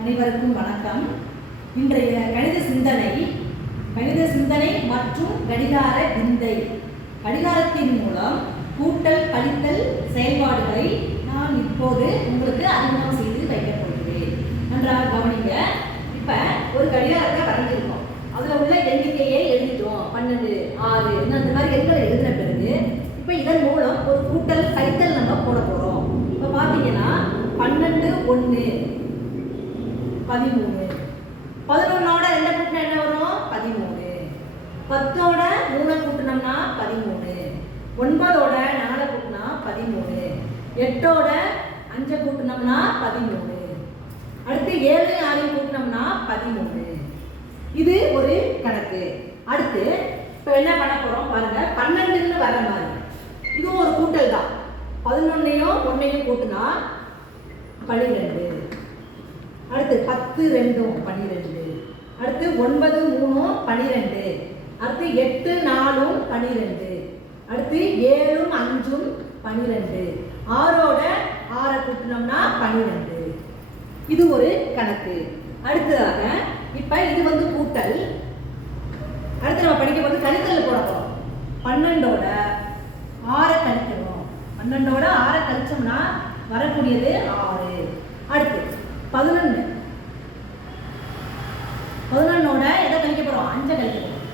அனைவருக்கும் வணக்கம். இன்றைய கணித சிந்தனை மற்றும் கடிகார விந்தை. கடிகாரத்தின் மூலம் கூட்டல் கழித்தல் செயல்பாடுகளை நான் இப்போது உங்களுக்கு அறிமுகம் செய்து வைக்கப் போகிறேன். நன்றாக கவனிங்க. இப்ப ஒரு கடிகாரத்தை வரைஞ்சிருக்கோம். அதுல உள்ள எண்ணிக்கையை எழுதிட்டோம். 12, 6 இந்த மாதிரி எண்களை எழுதின பிறகு இப்ப இதன் மூலம் ஒரு கூட்டல் கழித்தல் நம்ம போட போறோம். இப்ப பாத்தீங்கன்னா 12, 1 13, 11ஓட 2 கூட்டினா என்ன வரும்? 13, 10ஓட 3 கூட்டினோம்னா 13, 9ஓட 4 கூட்டினா 13, 8ஓட 5 கூட்டினோம்னா 13, அடுத்து 7 6 கூட்டினோம்னா 13. இது ஒரு கணக்கு. அடுத்து இப்போ என்ன பண்ண போறோம் பாருங்க. 12ன்னு வர மாதிரி இதுவும் ஒரு கூட்டல் தான். 11ஐயும் 1ஐயும் கூட்டினா 12. அடுத்து 10 2 12, அடுத்து 9 3 12, அடுத்து 8 4 12, அடுத்து 7 5 12, 6ஓட 6 கூட்டினோம்னா 12. இது ஒரு கணக்கு. அடுத்ததாக இப்ப இது வந்து கூட்டல். அடுத்து நம்ம படிக்க போது கழித்தல் போட போறோம். 12ஓட 6 கழிக்கணும். 12ஓட 6 கழிச்சோம்னா வரக்கூடியது 6. அடுத்து 11, 11ஓட எதை கழிக்க போறோம்? 5 கழிக்க போறோம்.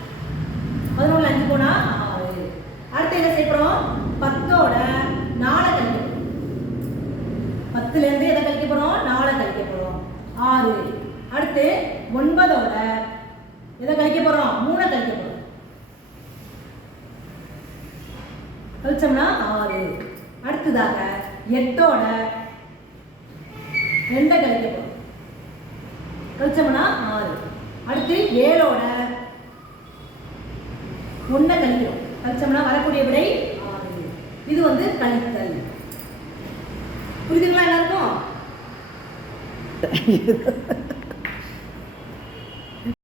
11ல 5 போனா 6. அடுத்து என்ன செய்ய போறோம்? 10ஓட 4 கழிக்க போறோம். 10ல இருந்து எதை கழிக்க போறோம்? 4 கழிக்க போறோம். 6. அடுத்து 9ஓட எதை கழிக்க போறோம்? 3 கழிக்க போறோம். கழிச்சோம்னா 6. அடுத்ததாக 8ஓட 2 கழிக்க போறோம். கழிச்சோம்னா 6. அடுத்து 7ஓட 1 கழிக்கிறோம். கழிச்சோம்னா வரக்கூடிய விடை 6. இது வந்து கழித்தல். புரியுதுங்களா எல்லாருக்கும்?